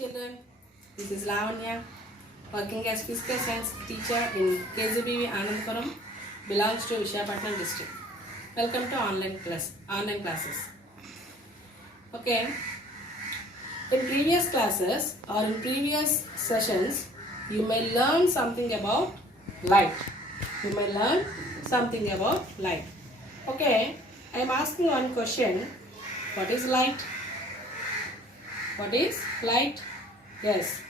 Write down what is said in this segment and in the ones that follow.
children, this is Lavanya, working as physical science teacher in Kgbv Anandapuram, belongs to Visakhapatnam district. Welcome to online classes. Okay, in previous classes or in previous sessions, you may learn something about light. Okay, I am asking one question. What is light? What is light? Yes,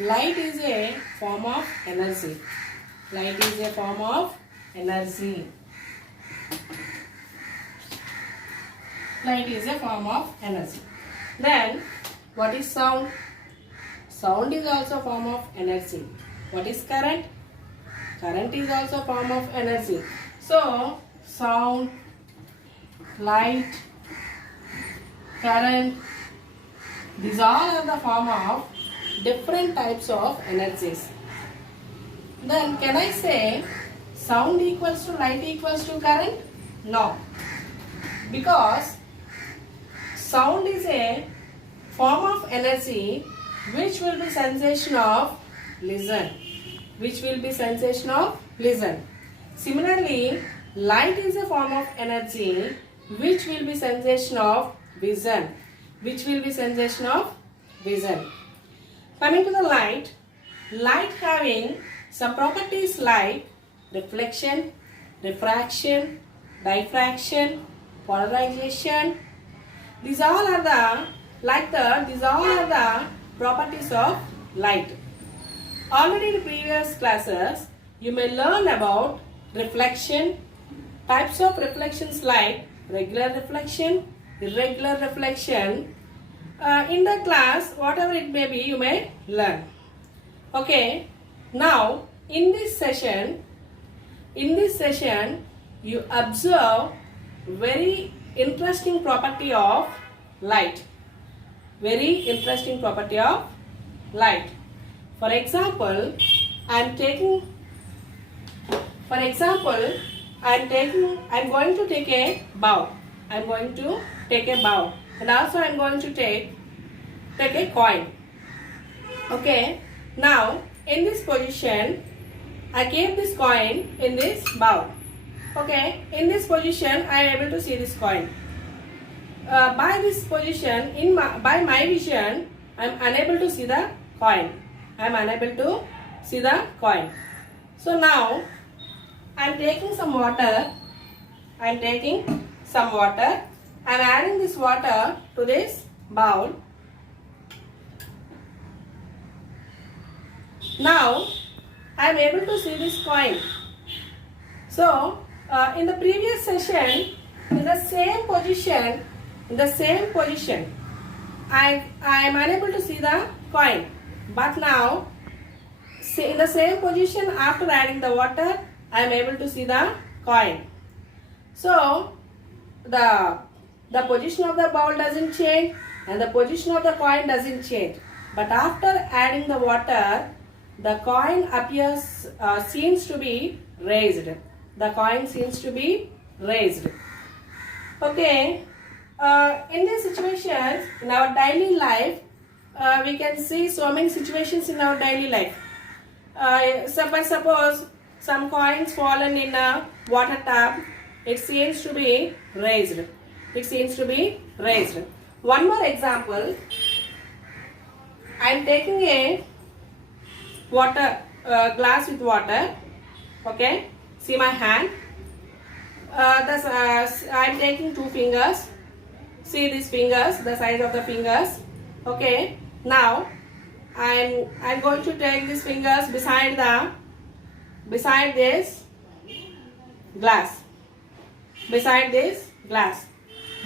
light is a form of energy. Light is a form of energy. Light is a form of energy. Then, what is sound? Sound is also a form of energy. What is current? Current is also a form of energy. So, sound, light, current, these all are the form of different types of energies. Then can I say sound equals to light equals to current? No. Because sound is a form of energy which will be sensation of listen. Similarly, light is a form of energy which will be sensation of vision. Coming to the light having some properties like reflection, refraction, diffraction, polarization. These all are the properties of light. Already in previous classes, you may learn about reflection, types of reflections like regular reflection, irregular reflection. In the class, whatever it may be, you may learn. Okay. Now, in this session, you observe very interesting property of light. For example, I am going to take a bow. And also I am going to take a coin. Okay. Now in this position, I keep this coin in this bowl. Okay. In this position, I am able to see this coin. By this position, by my vision, I am unable to see the coin. So now I am taking some water. I am adding this water to this bowl. Now I am able to see this coin. So in the previous session, in the same position, I am unable to see the coin. But now, in the same position, after adding the water, I am able to see the coin. So the position of the bowl doesn't change and the position of the coin doesn't change. But after adding the water, the coin seems to be raised. Okay. In these situations, in our daily life, we can see so many situations in our daily life. Suppose some coins fallen in a water tap, it seems to be raised. One more example. I am taking a glass with water. Okay, see my hand. I am taking two fingers. See these fingers, the size of the fingers. Okay, now I am going to take these fingers beside this glass.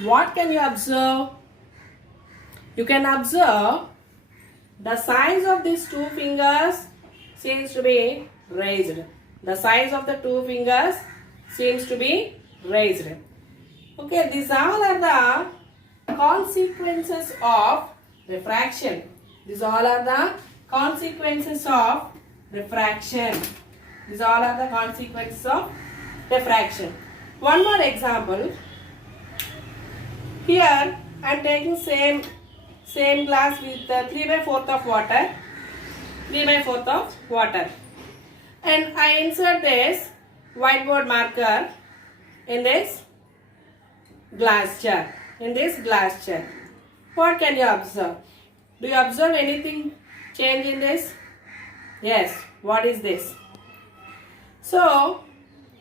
What can you observe? You can observe the size of these two fingers seems to be raised. Okay, these all are the consequences of refraction. One more example. Here I am taking same glass with 3 by 4th of water. 3 by 4th of water. And I insert this whiteboard marker in this glass jar. In this glass jar. What can you observe? Do you observe anything change in this? Yes. What is this? So,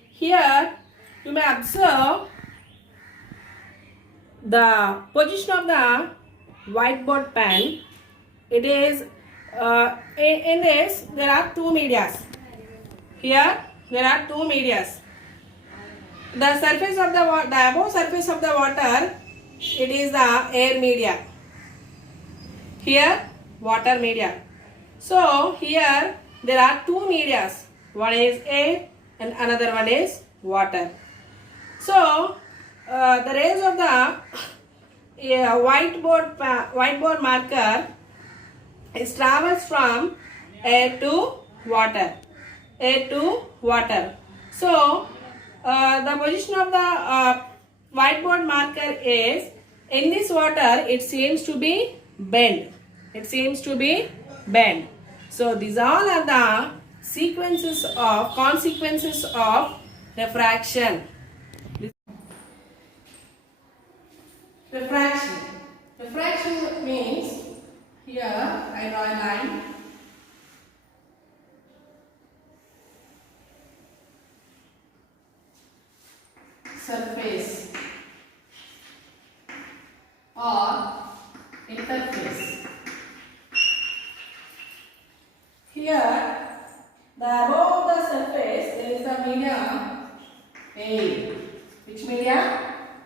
here you may observe the position of the whiteboard pen. It is in this there are two medias. Here there are two medias. The surface of the above surface of the water, it is the air media. Here water media. So here there are two medias. One is air and another one is water. So the rays of the whiteboard marker is travels from air to water. Air to water. So the position of the whiteboard marker is in this water. It seems to be bent. It seems to be bent. So these all are the consequences of refraction. Refraction. Refraction means here I draw a line. Surface or interface. Here, the above the surface there is the medium A. Which medium?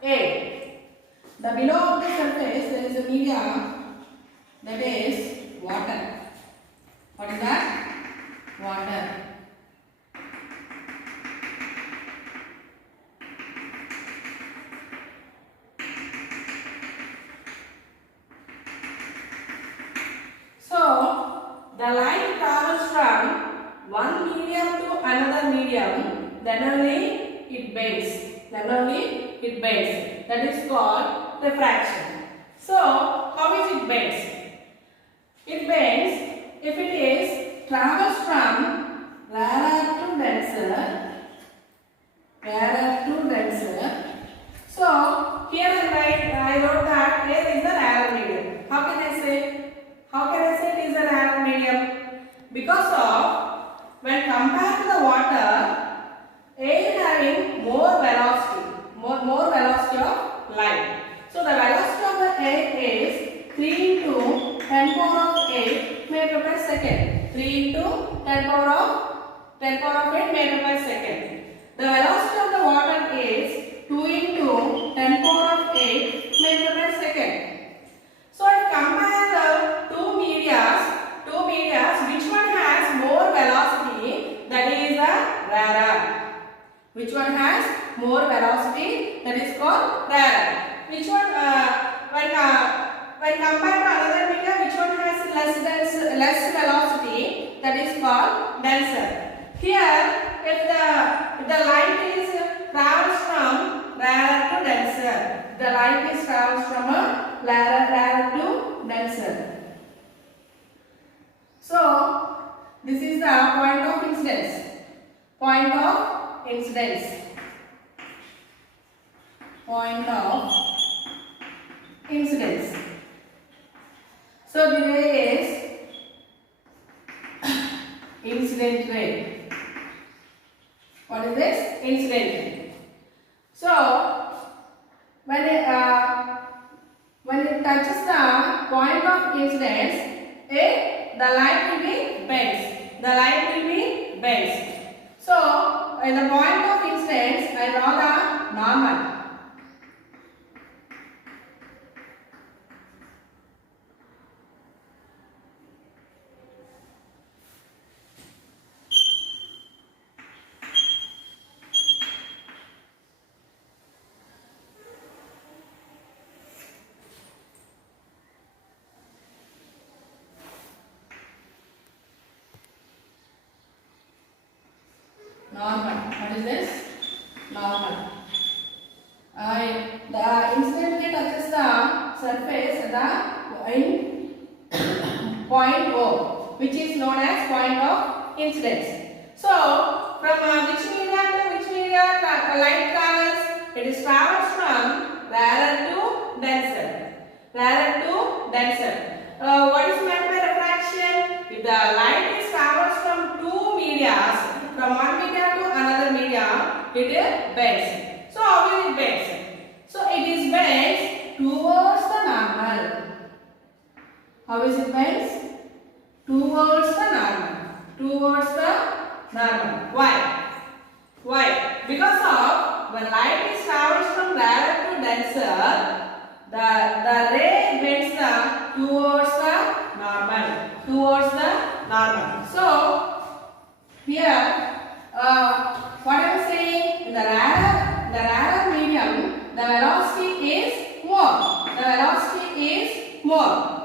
A. The below of the surface there is a medium that is water. What is that? Water. So, the light travels from one medium to another medium, then only it bends. Then only it bends. That is called refraction. So, how is it bends? It bends if it is travels from rarer to denser. Rarer to denser. So, here I wrote that air is the rarer medium. How can I say? How can I say it is a rarer medium? Because of when compared to the water, air having more velocity, more velocity of light. So the velocity of the air is 3 into 10 power of 8 meter per second. 3 into 10 power of 8 meter per second. The velocity of the water is 2 into 10 power of 8 meter per second. So if compare the two medias, which one has more velocity? That is the rarer. Which one has more velocity? That is called rarer. Which one when compared to another media, which one has less velocity? That is called denser. Here, if the light is travels from rarer to denser, the light is travels from a rarer to denser. So, this is the point of incidence. Point of incidence. Point of incidence. So, the ray is incident ray. What is this? Incident ray. So, when it touches the point of incidence, the light will be bends. The light will be bends. So, in the point of incidence, I draw the normal. Normal. What is this? Normal. The incident ray touches the surface in point O, which is known as point of incidence. So, from which media to which media light travels? It is travels from rarer to denser. Rarer to denser. What is meant by refraction? If the light is travels from two medias, from one media to another media, it bends. So, how will it bends? So, it is bends towards the normal. How is it bends? Towards the normal. Towards the normal. Why? Why? Because of when light is travels from rarer to denser, the ray bends towards the normal. Towards the normal. So here, what I am saying, in the rarer medium, the velocity is more. The velocity is more.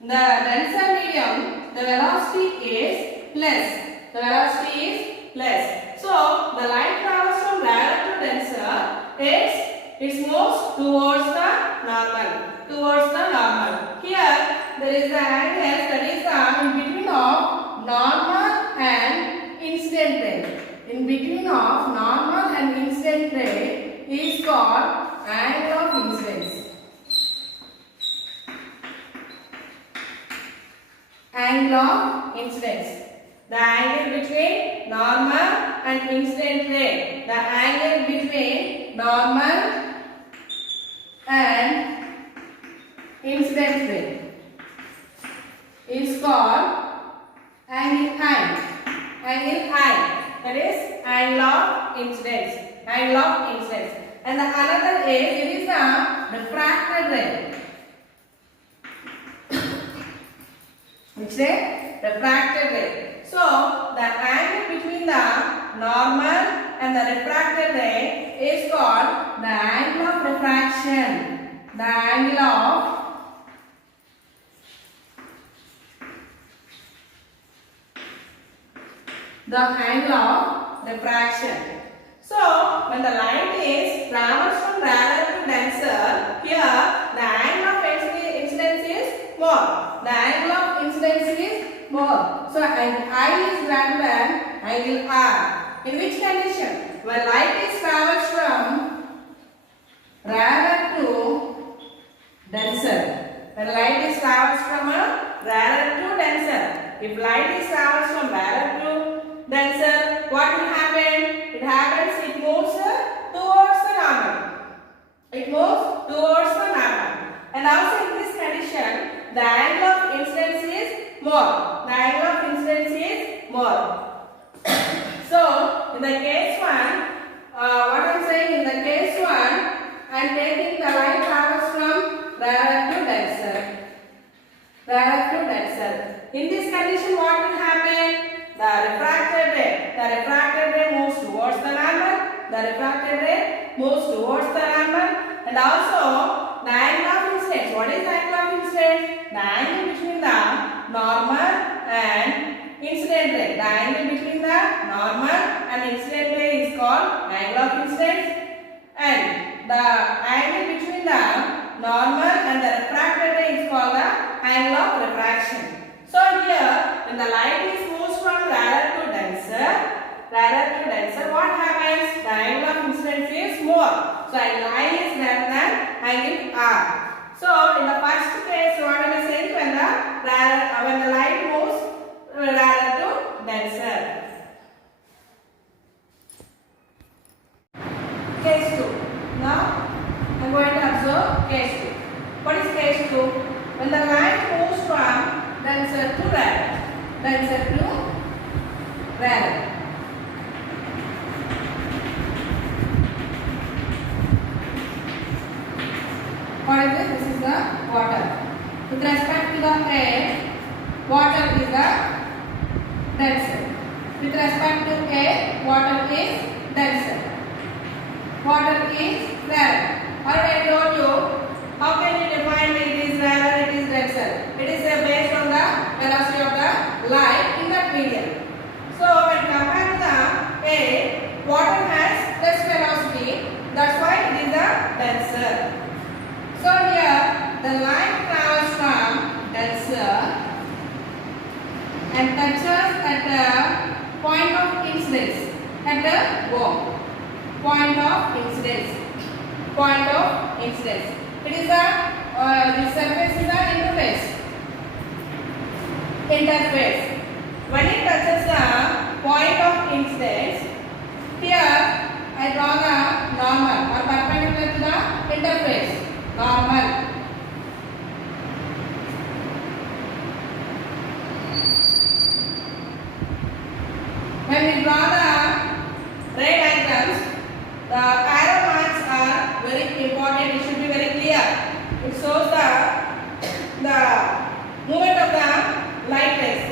The denser medium, the velocity is less. The velocity is less. So the light travels from rarer to denser. It moves towards the normal. Towards the normal. Here there is the angle that is the in between of normal and incident ray. In between of normal and incident ray is called angle of incidence. Angle of incidence. The angle between normal and incident ray. The angle between normal and incident ray is called angle I. Angle I. That is angle of incidence. Angle of incidence. And the another is, it is the refracted ray. Which ray? Refracted ray. So, the angle between the normal and the refracted ray is called the angle of refraction. The angle of refraction. So, when the light is travels from rarer to denser, here the angle of incidence is more. The angle of incidence is more. So, angle I is greater than angle R. In which condition? When light is travels from rarer to denser. When light is travels from a rarer to denser. If light is travels from rarer to denser, what will happen? It happens, it moves towards the normal. It moves towards the normal. And also in this condition, the angle of incidence is more. The angle of incidence is more. So, in the case 1, what I am saying, in the case 1, I am taking the light travels from rarer to denser. Rarer to denser. In this condition, what will happen? The refracted ray moves towards the normal. The refracted ray moves towards the normal. And also, the angle of incidence. What is the angle of incidence? The angle between the normal and incident ray. The angle between the normal and incident ray is called angle of incidence. And the angle between the normal and the refracted ray is called the angle of refraction. So here, when the light is moves from rarer to denser, what happens? The angle of incidence is more. So angle I is greater than angle R. So in the first case, what am I saying? When the light moves rarer to denser. Case 2. Now I am going to observe case 2. What is case 2? When the light moves from denser to rarer. Denser to rarer. What is this? This is the water. With respect to the air, water is the denser. With respect to air, water is denser. Water is rarer. Already I told you, how can you define it is rarer, it is denser? It is based on the velocity of the light in that medium. So when compared to the air, water has less velocity. That's why it is the denser. So here the light travels from denser and touches at the point of incidence at the bone. Point of incidence. Point of incidence. It is the surface is the interface. Interface. When it touches the point of incidence, here I draw the normal or perpendicular to the interface. Normal. When we draw the ray diagrams, the arrow marks are very important. It should be very clear. It shows the movement of the light rays,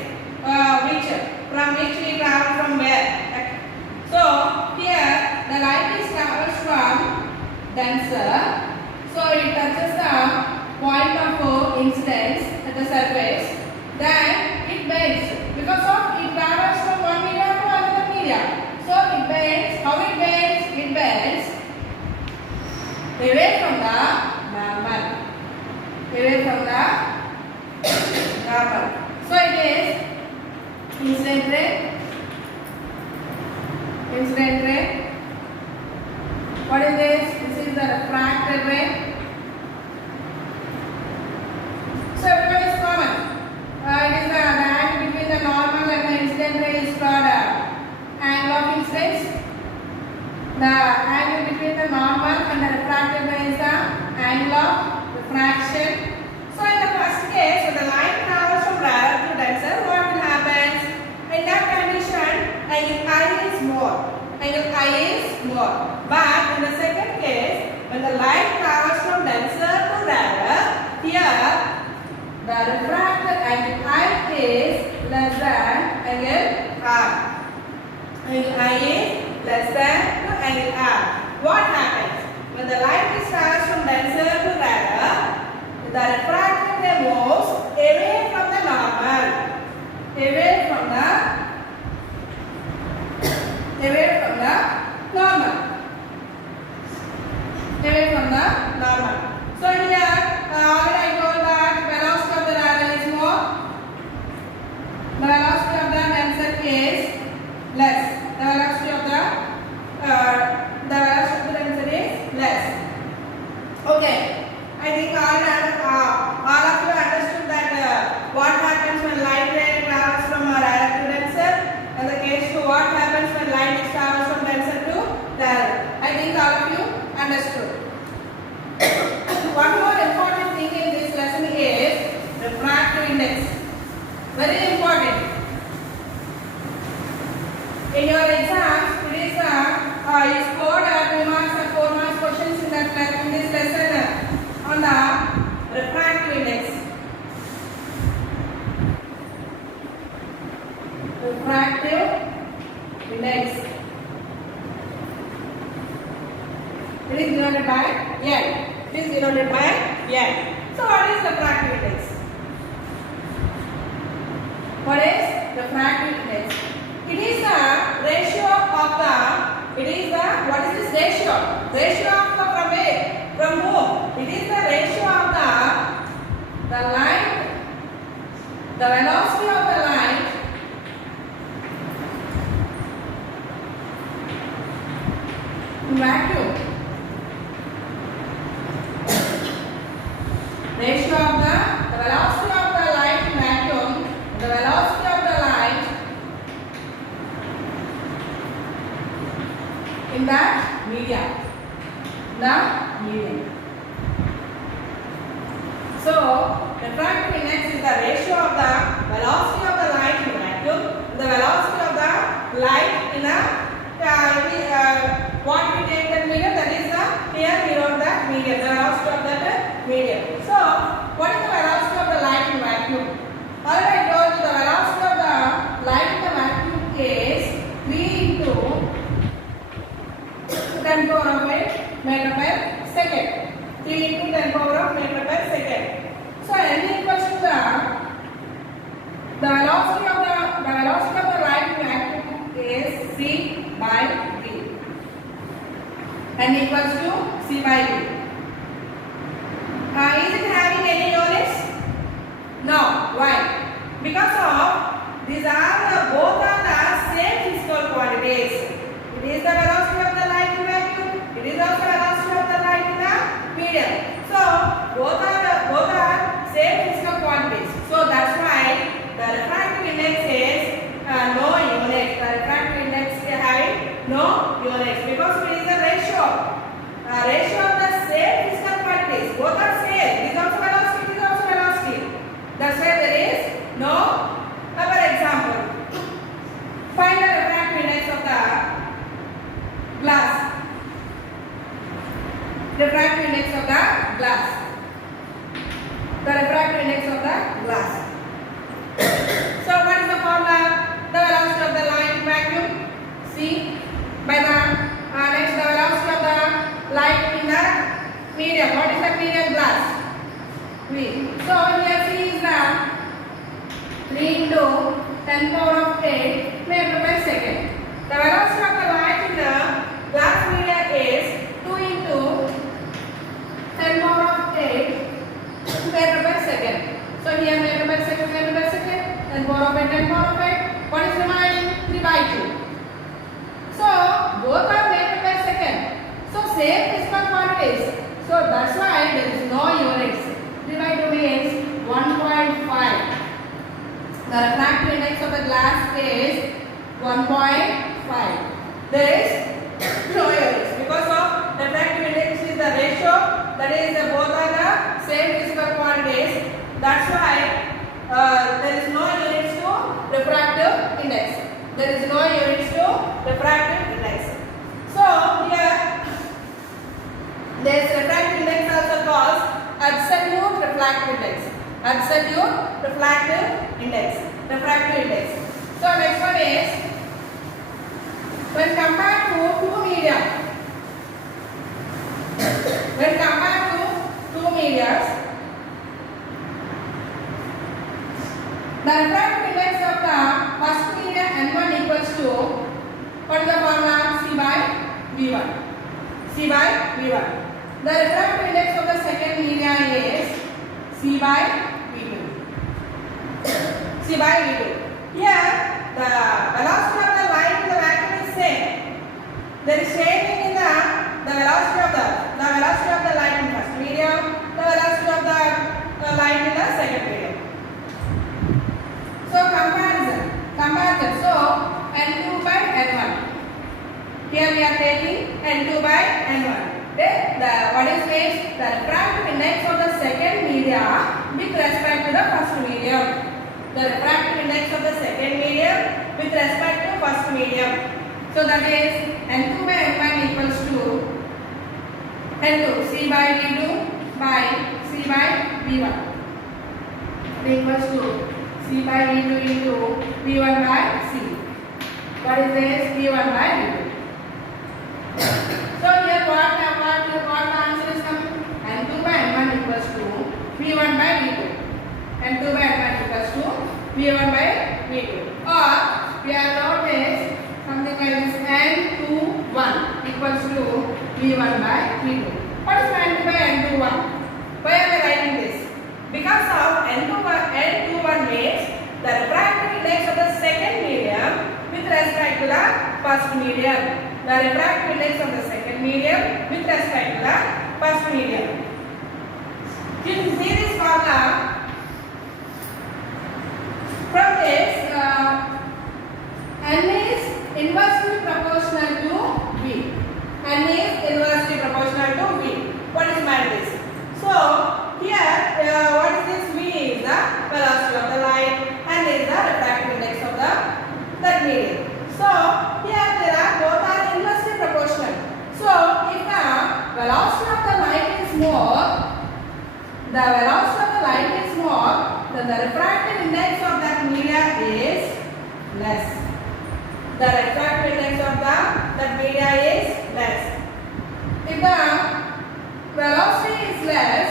from which we travel from where. So here the light is travels from denser. So it touches the point of incidence at the surface. Then it bends because of it travels from one media to another media. So it bends. How it bends? It bends away from the normal. Away from the normal. So it is incident ray. Incident ray. What is this? This is the refracted ray. So everyone is common. It is the angle between the normal and the incident ray is called angle of incidence. The angle between the normal and the refracted ray is the angle of refraction. So in the first case, when the light travels from rarer to denser, what will happen? In that condition, angle I is more. Angle I is more. But in the second case, when the light travels from denser to rarer, here the refracted angle I is less than angle R. Angle I is less than angle R. What happens? When the light is travels from denser to rarer, the refracted ray moves away from the normal. Away from the normal. Away from the normal. So here, already I told that velocity of the rarer is more. The velocity of the denser is less. The velocity of the denser is less. Okay. I think all of you understood that what happens when light ray travels from rarer to denser, and the case to what happens when light travels from denser to rarer. I think all of you understood. One more important thing in this lesson is refractive index. Very important. In your exams, it is you scored 2 marks or 4 marks questions in this lesson on the refractive index. Refractive index. It is denoted by N. It is denoted by N. So what is refractive index? What is refractive index? It is the ratio of the. It is the. What is this ratio? Ratio of the from where? From whom? It is the ratio of the light, the velocity of the light in vacuum. Ratio of the velocity of the light in vacuum, the velocity of the light in that medium. The medium. So, refractive index is the ratio of the velocity of the light in vacuum, the velocity of the light in a what we take that medium, that is the here we wrote that medium, the velocity of that medium. So, what is the velocity of the light in vacuum? Already I told you the velocity of the light in the vacuum is 3 into 10 power of 8 meter per second. 3 into 10 power of meter per second. So n equals to the velocity of the light in vacuum is c by v. N equals to c by v. Is it having any units? No. Why? Because of this these are both are the same physical quantities. It is the velocity of the light in vacuum. It is also velocity of the light in the medium. So both are same physical quantities. So that's why the refractive index is no units. The refractive index is having no units because it is a ratio. Ratio of the same physical quantities. Both are same. It is also velocity. It is also velocity. That's why there is no. For example, find the refractive index of the glass. Refractive index of the glass. The refractive index of the glass. So what is the formula? The velocity of the light in vacuum. See, by the next the velocity of the light in the medium. What is the medium? Glass. V. So here C is the 3 into 10 power of 8 meter per second. The velocity of the light in the glass media is 2 into 10 power of 8 meter per second. So here meter per second, 10 power of 8, 10 power of 8. What is remaining? 3 by 2. So both are meter per second. So same physical quantities. So that's why there is no units. 3 by 2 means 1.5. The refractive index of the glass is 1.5. There is no units because of the refractive index is the ratio, that is both are the same physical quantities. That's why there is no units to refractive index. There is no units to refractive index. So here this refractive index also called absolute refractive index. Absolute refractive index. Refractive index. So next one is when compared to two media. When compared to two medias, the refractive index of the first media N1 equals to, what is the formula? C by V1. C by V1. The refractive index of the second media is C by V2. C by V2. Here, the velocity of the light in the vacuum is same. There is changing in the velocity of the light in first medium, the velocity of the light in the second medium. So comparison. So N2 by N1. Here we are taking N2 by N1. Okay? What is means? The refractive index of the second media with respect to the first medium. The refractive index of the second medium with respect to first medium. So that is N2 by N1 equals to N2 C by V2 by C by V1. Equals to C by V2 into V1 by C. What is this? V1 by V2. So here what the answer is coming? N2 by N1 equals to V1 by V2. N2 by N1 equals to V1 by V2. Or we are wrote this something like this, N21 equals to V1 by V2. What is N2 by N21? Why are we writing this? Because of N21 means the refractive index of the second medium with respect to the first medium. The refractive index of the second medium with respect to the first medium. You can see this formula. From this, N is inversely proportional to V. N is inversely proportional to V. What is meant this? So here, what is this? V is the velocity of the light and is the refractive index of that medium. So here there are both are inversely proportional. So if the velocity of the light is more, then the refractive index of that media is less. The refractive index of that media is less. If the velocity is less,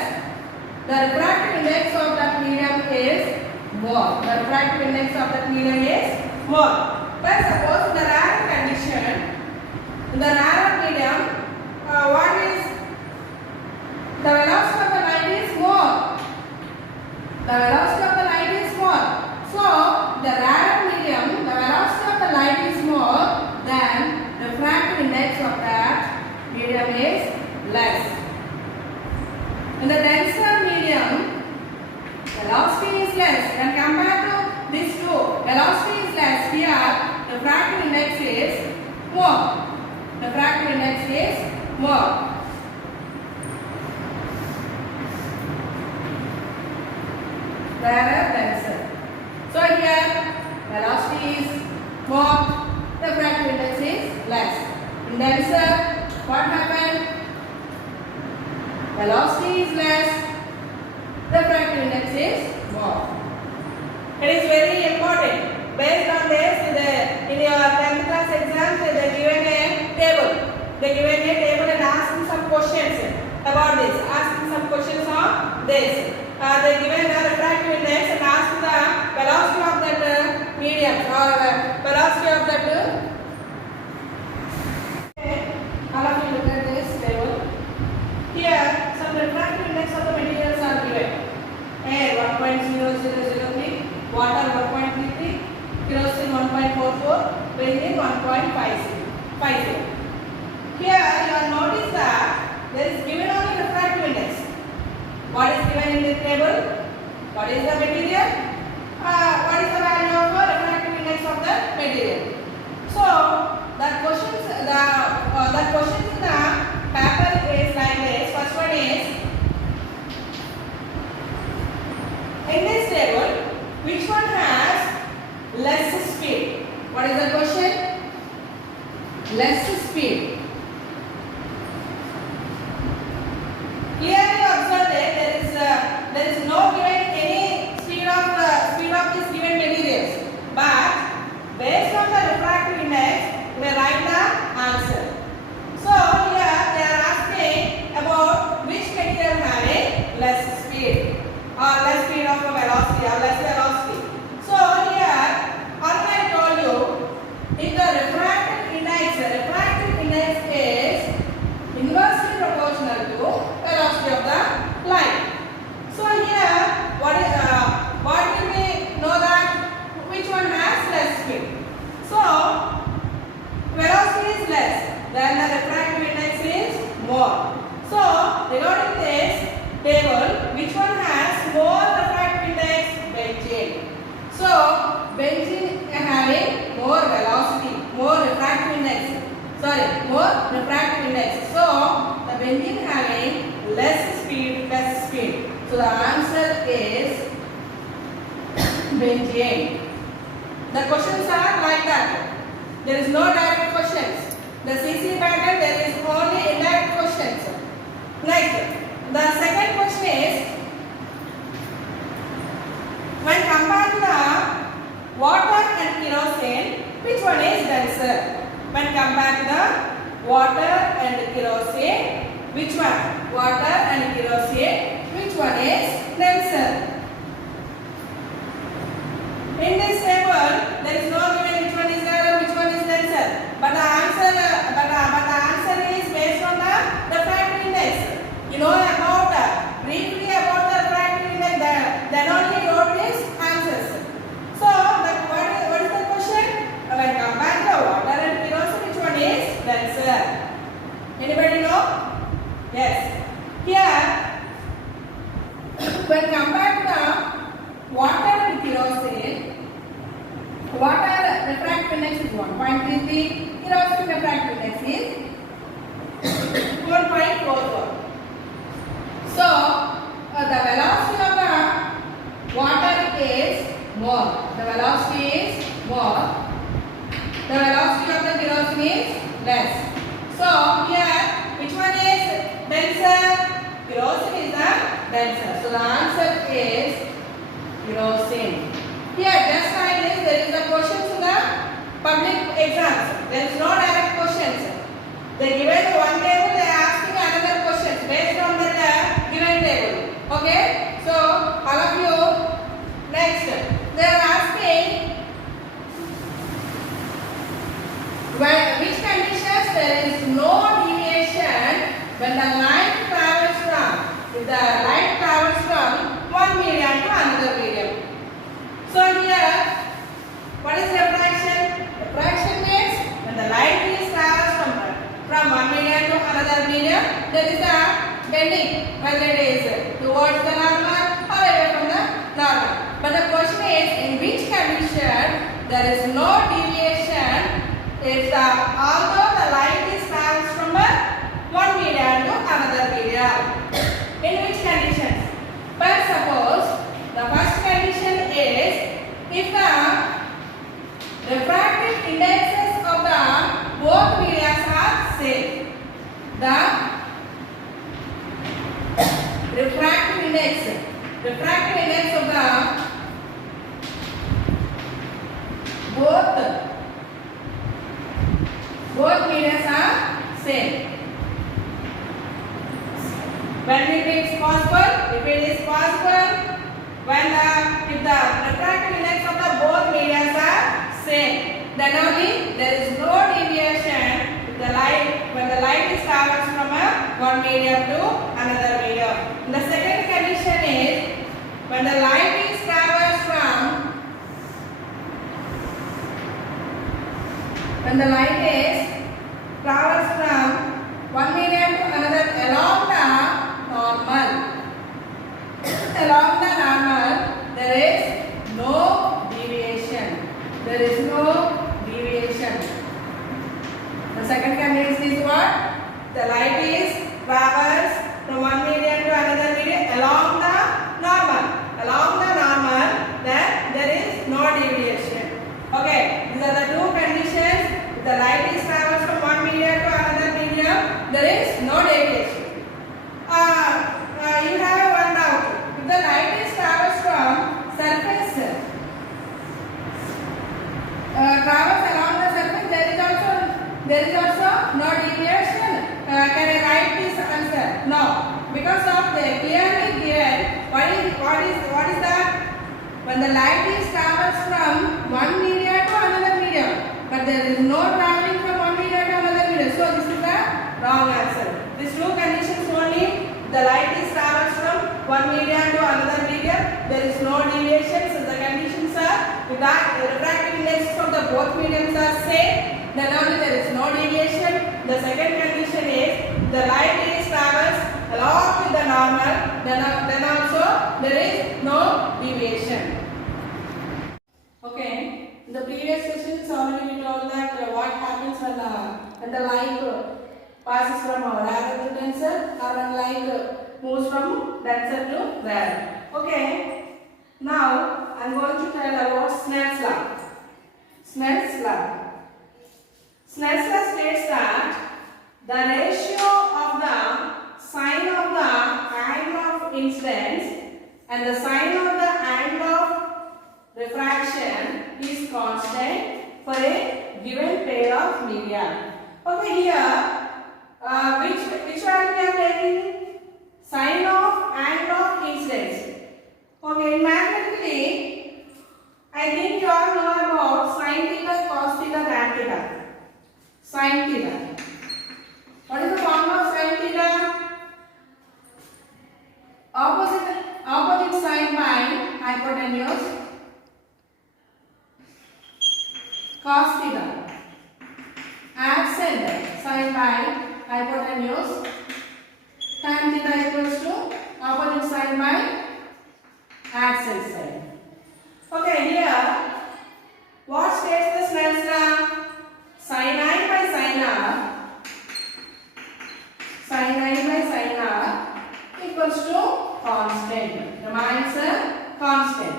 the refractive index of that medium is more. The refractive index of that medium is more. But suppose in the rare condition, in the rarer medium, what is the velocity of the light is more. The velocity of the light is more. So the rarer medium is less. When compared to these two, velocity is less. Here, the refractive index is more. The refractive index is more. Rarer, denser. So here, velocity is more. The refractive index is less. In denser, what happened? Velocity is less. The refractive index is more. It is very important. Based on this, in your 10th class exams, they are given a table. They are given a table and asking some questions about this. Asking some questions on this. They are given a refractive index and ask the velocity of that medium or velocity of that. All of you look at this table. Here, some refractive index of the materials are given. Air 1.0003, water 1.33, kerosene 1.44, benzene 1.50. Here you will notice that there is given only refractive index. What is given in the table? What is the material? What is the value of the refractive index of the material? So the questions in the paper is like this. First one is, in this table, which one has less speed? What is the question? Less speed. Clearly observe that there is no given any speed of these given materials. But based on the refractive index, we write the answer. So here they are asking about which material having less speed or less speed of velocity or less velocity. So here, already I told you, if the refractive index is inversely proportional to velocity of the light. So here, what will we know that which one has less speed? So velocity is less, then the refractive index is more. So regarding this table, which one has more refractive index? Benzene. So benzene having more velocity, more refractive index. More refractive index. So the benzene having less speed. So the answer is benzene. The questions are like that. There is no direct questions. The CC pattern, there is only indirect questions. Next, the second question is, when compared to the water and kerosene, which one is denser? When compared to the water and kerosene, which one? Water and kerosene, which one is denser? In this table, there is no given which one is rarer, which one is denser. But the answer is based on the refractive index. You know briefly about the refractive index. Then only wrote these answers. So what is the question? When compared to the water and kerosene, which one is denser? Anybody know? Yes. Here, when compared to the water and kerosene, water refractive index is 1.33, kerosene refractive index is 1.44. So the velocity of the water is more. The velocity is more. The velocity of the kerosene is less. So here, which one is denser? Kerosene is the denser. So the answer is kerosene. Here, just like this, there is a question in the public exams. There is no direct questions. They given one table, they are asking another question based on that given table. Okay? So all of you, next, they are asking which conditions there is no deviation when the light travels from, if the light travels from one medium to another medium. So here, what is refraction? Refraction means when the light is travels from one medium to another medium, there is a bending, whether it is towards the normal or away from the normal. But the question is, in which condition there is no deviation if although the light is travels from one medium to another medium? In which conditions? But suppose the first condition is if the refractive indexes of the both medias are same. The refractive index of the both medias are same. When it is possible, if it is possible, when if the refractive index of the both medias are same, then only there is no deviation when the light is travels from one medium to another medium. The second condition is when the light is travels from one medium to another along the normal, there is no deviation. The second condition is what? The light is travels from one medium to another medium along the normal, then there is no deviation. Okay, these are the two conditions. If the light is travels from one medium to another medium, there is no deviation. You have one doubt. If the light is travels from surface, travels along the surface, there is also no deviation. Can I write this answer? No, because of the clearly given. What is that? When the light is travels from one medium to another medium, but there is no traveling from one medium to another medium. So this is the wrong answer. These two conditions only. The light is travels from one medium to another medium. There is no deviation. So the conditions are if the refractive index of the both mediums are same, then only there is no deviation. The second condition is the light is travels along with the normal, then also there is no deviation. Okay, in the previous sessions already we told that what happens when the light passes from rarer to denser, or when light moves from denser to rarer. Okay, now I am going to tell about Snell's law. Snell's law states that the ratio of the sine of the angle of incidence and the sine of the angle of refraction is constant for a given pair of media. Okay, here which one we are taking? Sine of angle of incidence. Okay, mathematically, I think you all know about sine theta, cos theta, tan theta. Sine theta. What is the formula of sine theta? Opposite sine by hypotenuse. Cos theta. Accent sine by hypotenuse. Tan theta equals to opposite sine by accent sine. Okay, here what states the Snell's law? Sin I by sin R equals to constant. Remains constant.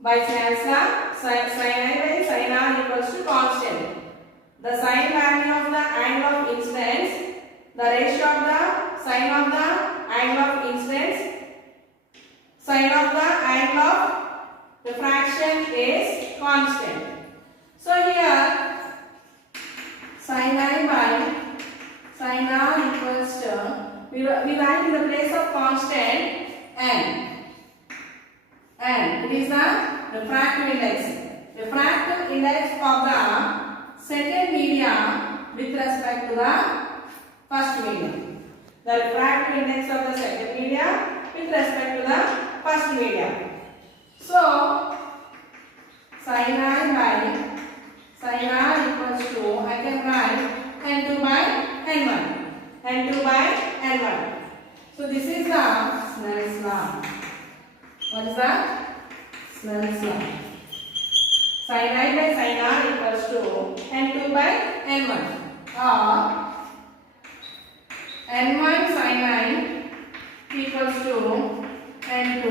By Snell's law, sin I by sin R equals to constant. The sine value of the angle of incidence, the ratio of the sine of the angle of incidence, sine of the angle of refraction is constant. So here sin I by sin R equals to, we write in the place of constant n. It is the refractive index. Refractive index of the second medium with respect to the first medium. The refractive index of the second medium with respect to the first medium. So sin I by sin R equals to, I can write n2 by n1. n2 by n1. So this is the Snell's law. What is that? Snell's law. Sin I by sin R equals to N2 by N1 or N1 sin I equals to N2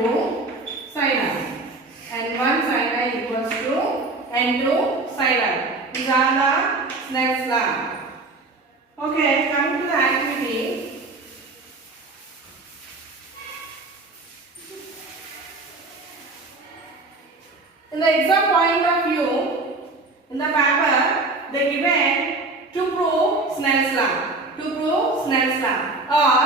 sin I. N1 sin I equals to N2 sin I. These are the Snell's law. Okay, coming to the activity. In the exam point of view, in the paper, they given to prove Snell's law. To prove Snell's law. Or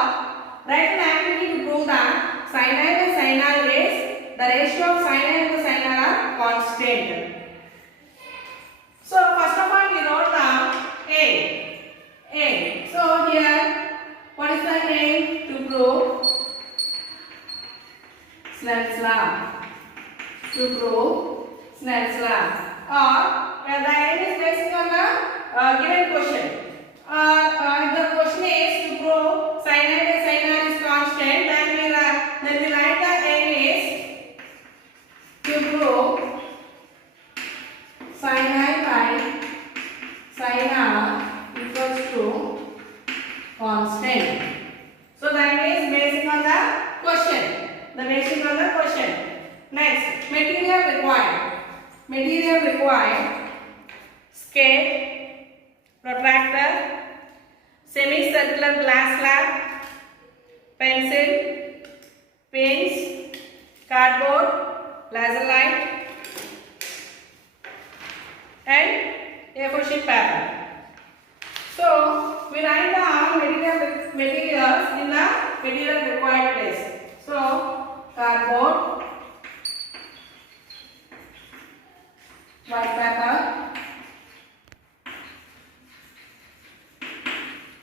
write an activity to prove that sin I by sin R is the ratio of sin I and the sin R are constant. So first of all, we wrote down A. So here, what is the A? To prove Snell's law. To prove Snell's law, or the aim is based on the given question. If the question is to prove sin I by sin R is constant, then we write the aim is to prove sin I by sin R equals to constant. So the aim is based on the question. Next, material required. Scale, protractor, semicircular glass slab, pencil, pins, cardboard, laser light, and A4 sheet paper. So we write down materials in the material required place. So cardboard, white paper,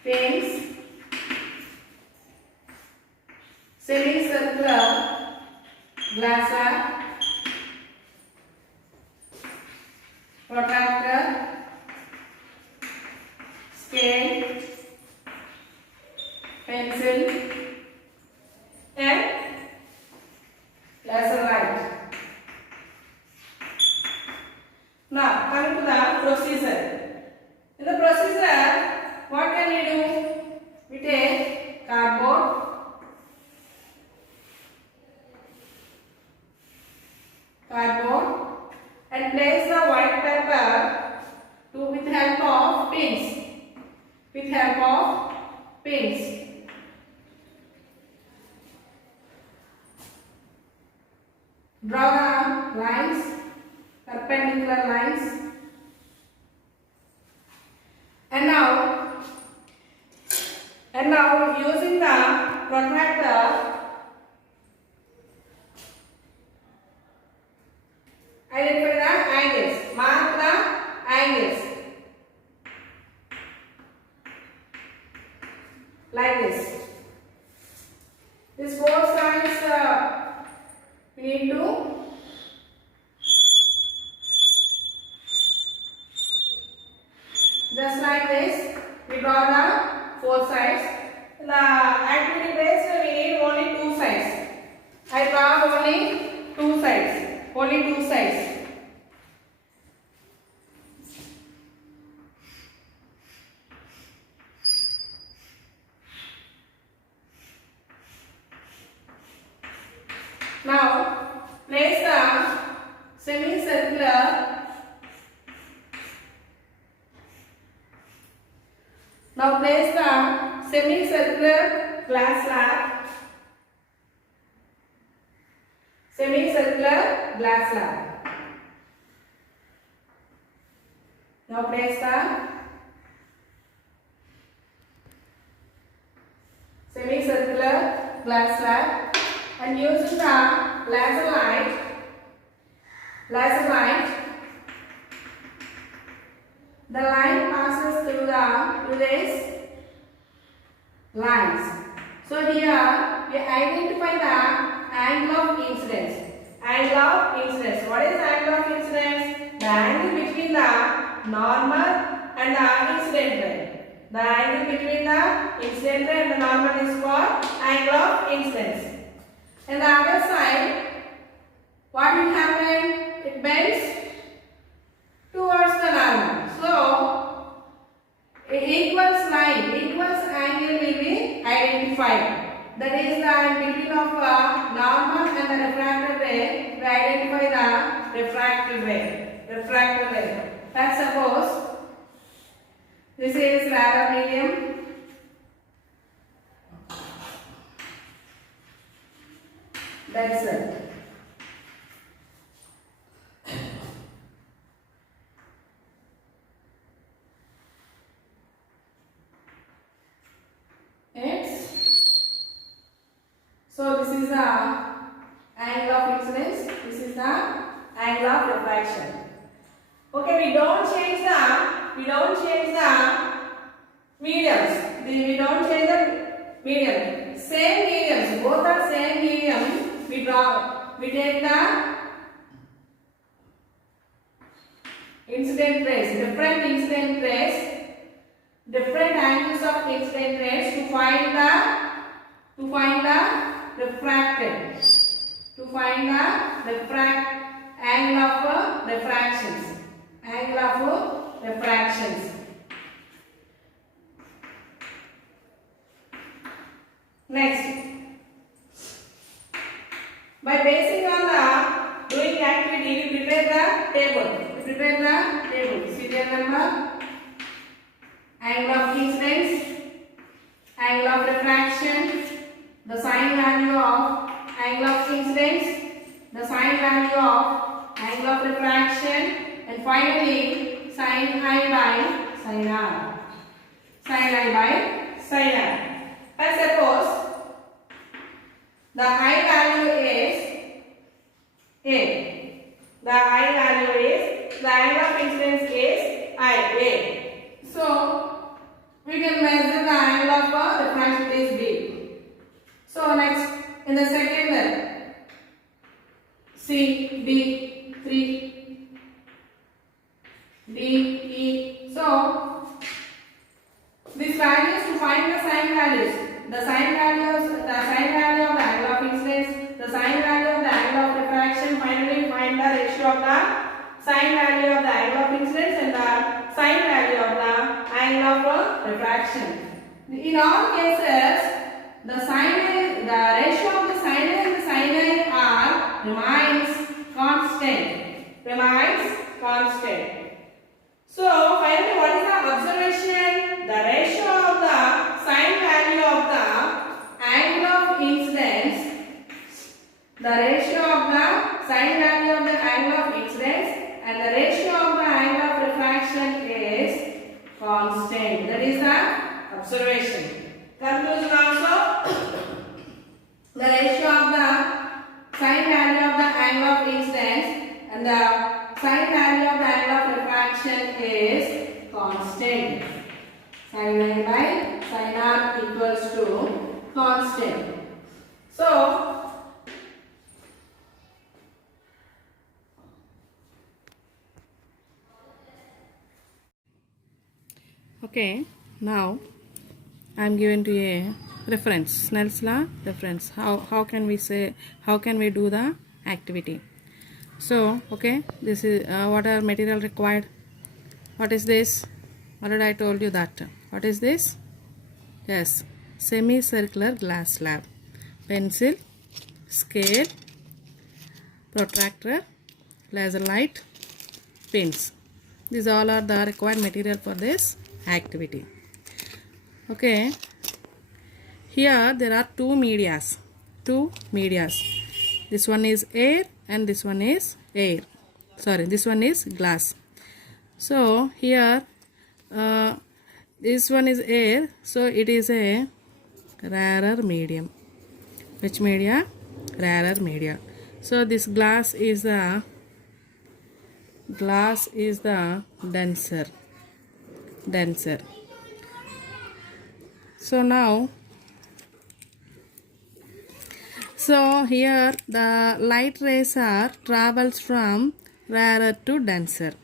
pins, semicircular glass slab, protractor, scale, pencil, and laser light. Now coming to the procedure. In the procedure, what can we do? We take cardboard, and place the white paper with help of pins. Draw the lines, perpendicular lines. And now using the protractor, identify the angles, mark the angles like this. These four sides we need to just like this. We draw the four sides. In the activity based, we need only two sides. I draw only two sides. Now place the semicircular. Now place the semicircular glass slab. Now place the semicircular glass slab and using the laser light, the line passes through these lines. So here we identify the angle of incidence. What is angle of incidence? The angle between the normal and the incident ray. The angle between the incident ray and the normal is called angle of incidence. And the other side, what will happen? It bends towards the normal. So, equals line, equals angle will be identified. That is the between of normal and the refracted ray. We identify the refracted ray. Refracted ray. Let's suppose this is rarer medium. That's it. So this is the angle of incidence. This is the angle of refraction. Okay, we don't change the mediums. We don't change the medium. Same mediums. Both are same medium. We draw. We take the incident rays. Different incident rays. Different angles of incident rays to find the refracted, to find the angle of refractions, angle of refractions. Next, by basing on the doing activity, we prepare the table. Serial number, angle of incidence, angle of refraction, the sign value of angle of incidence, the sign value of angle of refraction, and finally sin I by sin R. Sin I by sin R. Let's suppose the I value is A. The I value is, the angle of incidence is A. So we can measure the angle of refraction is B. So next, in the second one, C, D, 3, D, E. So these values to find the sign values. The sign value of the angle of incidence, the sign value of the angle of refraction. Finally, find the ratio of the sign value of the angle of incidence and the sign value of the angle of refraction. In all cases, the ratio of the sin A and the sin R remains constant. So finally, what is the observation? The ratio of the sign value of the angle of incidence, the ratio of the sign value of the angle of incidence, and the ratio of the angle of refraction is constant. That is the observation. Conclusion also, the ratio of the sign value of the angle of incidence and the sign value of the angle of refraction is constant. Sin I by sin R equals to constant. So, okay, now I am given to a reference, Snell's law reference. How can we do the activity? So okay, this is what are material required. What is this? What did I told you that? What is this? Yes, semicircular glass slab, pencil, scale, protractor, laser light, pins. These all are the required material for this activity. Okay, here there are two medias. This one is air and this one is this one is glass. So here this one is air, so it is a rarer medium. Which media? Rarer media. So this glass is the denser. So now, here the light rays travels from rarer to denser.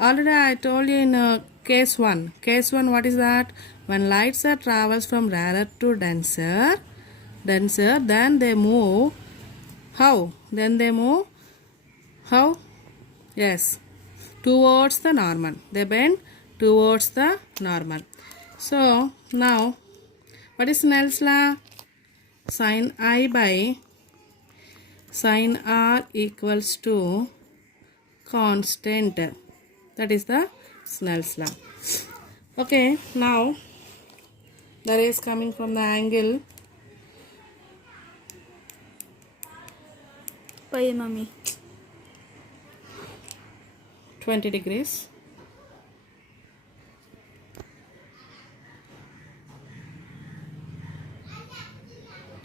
Already I told you in case 1. Case 1, what is that? When lights travels from rarer to denser, then they move. How? Then they move How? Yes, towards the normal. They bend towards the normal. So now, what is Snell's law? Sin I by sin R equals to constant. That is the Snell's law. Okay, now the rays coming from the angle Bye, mommy. 20 degrees.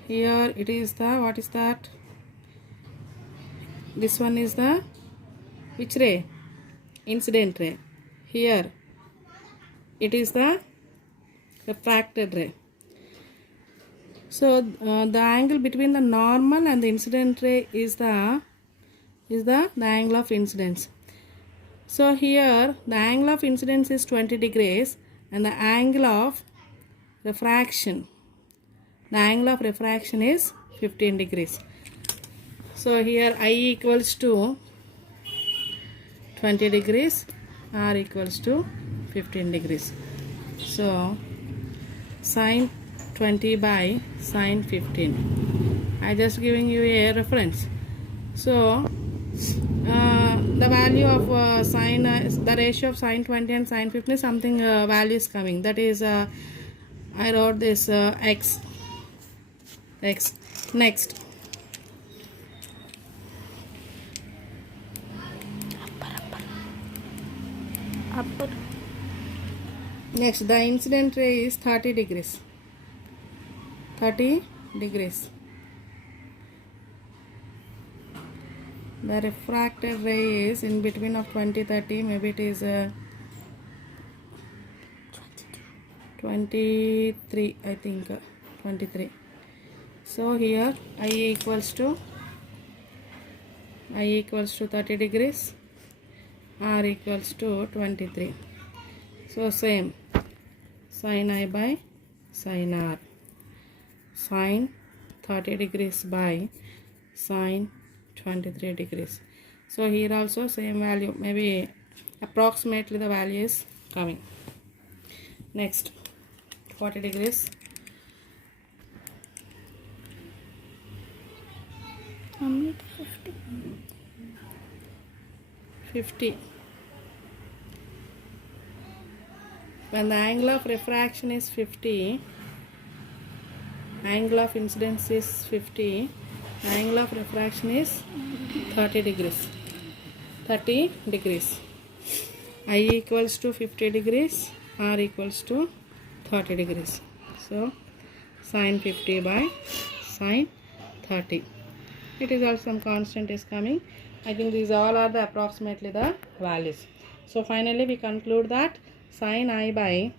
Here it is the, what is that? This one is the, which ray? Incident ray. Here it is the refracted ray. So the angle between the normal and the incident ray is the angle of incidence. So here the angle of incidence is 20 degrees and the angle of refraction is 15 degrees. So here I equals to 20 degrees, R equals to 15 degrees. So sin 20 by sin 15. I just giving you a reference. So the value of sin, the ratio of sin 20 and sin 15, something value is coming. That is, I wrote this x. Next. Upper. Next, the incident ray is 30 degrees. 30 degrees. The refracted ray is in between of 20-30, maybe it is 23, I think 23. So here I equals to 30 degrees, R equals to 23. So same, sin I by sin R, sin 30 degrees by sin 23 degrees. So here also same value, maybe approximately the value is coming. Next, 40 degrees. 50. When the angle of refraction is 50, angle of incidence is 50, angle of refraction is 30 degrees. 30 degrees. I equals to 50 degrees, R equals to 30 degrees. So sin 50 by sin 30. It is also some constant is coming. I think these all are the approximately the values. So finally we conclude that sin I by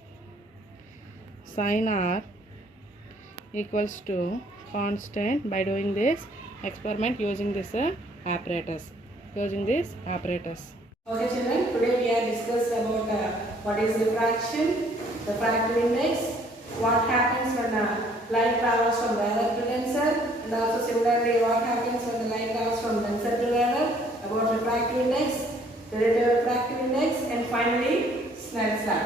sin R equals to constant by doing this experiment using this apparatus. Okay children, today we have discussed about what is refraction, refractive index, what happens when light travels from radar to denser, and also similarly what happens when the light travels from denser to radar, about refractive index, relative refractive index, and finally Snell's law.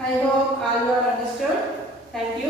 I hope all you have understood. Thank you.